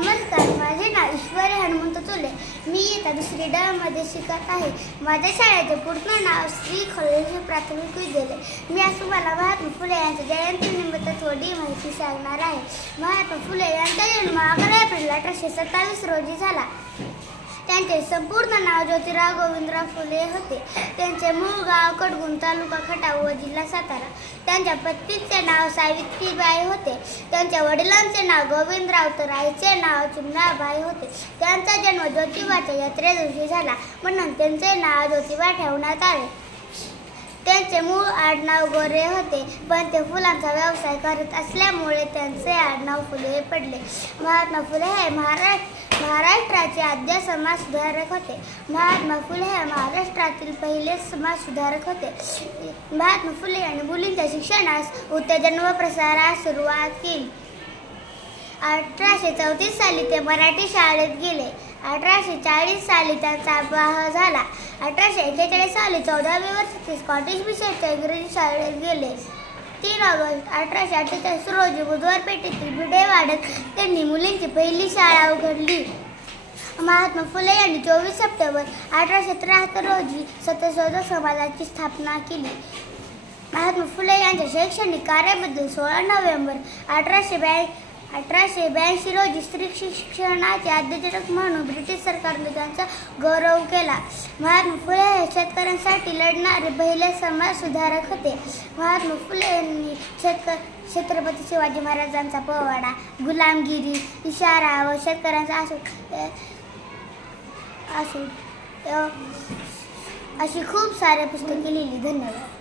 नमस्कार, माझे नाव ईश्वरी हनुमंत चोले. मी इयत्ता 2री ड मध्ये शिकत आहे. माझ्या शाळेचे पूर्ण नाव श्री खळेश्वर प्राथमिक विद्यालय. मी आज तुम्हाला महात्मा फुले यांच्या जयंतीनिमित्त थोडी माहिती सांगणार आहे. महात्मा फुले यांचा जन्म 11 एप्रिल 1827 रोजी झाला. त्यांचे संपूर्ण नाव ज्योतिराव गोविंदराव फुले होते. त्यांचे मूळ गाव कडगुण, तालुका खटाव व जिल्हा सातारा. त्यांच्या पत्नीचे नाव सावित्रीबाई होते. त्यांच्या वडिलांचे नाव गोविंदराव तर आईचे नाव चिमणाबाई होते. त्यांचा जन्म ज्योतिबाच्या यात्रे दिवशी झाला, म्हणून त्यांचे नाव ज्योतिबा ठेवण्यात आले. त्यांचे मूळ आडनाव गोरे होते, पण ते फुलांचा व्यवसाय करत असल्यामुळे त्यांचे आडनाव फुले पडले. महात्मा फुले हे महाराष्ट्राचे आद्य समाजसुधारक होते. महात्मा फुले हे महाराष्ट्रातील पहिले समाजसुधारक होते. महात्मा फुले यांनी मुलींच्या शिक्षणास उत्तेजन व प्रसारास सुरुवात केली. 1834 साली ते मराठी शाळेत गेले. 1840 साली त्यांचा विवाह झाला. 1841 साली 14व्या वर्षी स्कॉटिश मिशनच्या इंग्रजी शाळेत गेले. 3 ऑगस्ट 1848 रोजी बुधवार पेठेतील भिडेवाड्यात त्यांनी मुलींची पहिली शाळा उघडली. महात्मा फुले यांनी 24 सप्टेंबर 1873 रोजी सत्यशोधक समाजाची स्थापना केली. महात्मा फुले यांच्या शैक्षणिक कार्याबद्दल 16 नोव्हेंबर 1882 रोजी स्त्री शिक्षणाचे आद्यजनक म्हणून ब्रिटिश सरकारने त्यांचा गौरव केला. महात्मा फुले हे शेतकऱ्यांसाठी लढणारे पहिले समाजसुधारक होते. महात्मा फुले यांनी छत्रपती शिवाजी महाराजांचा पोवाडा, गुलामगिरी, इशारा व शेतकऱ्यांचा अशी खूप सारे पुस्तके लिहिली. धन्यवाद.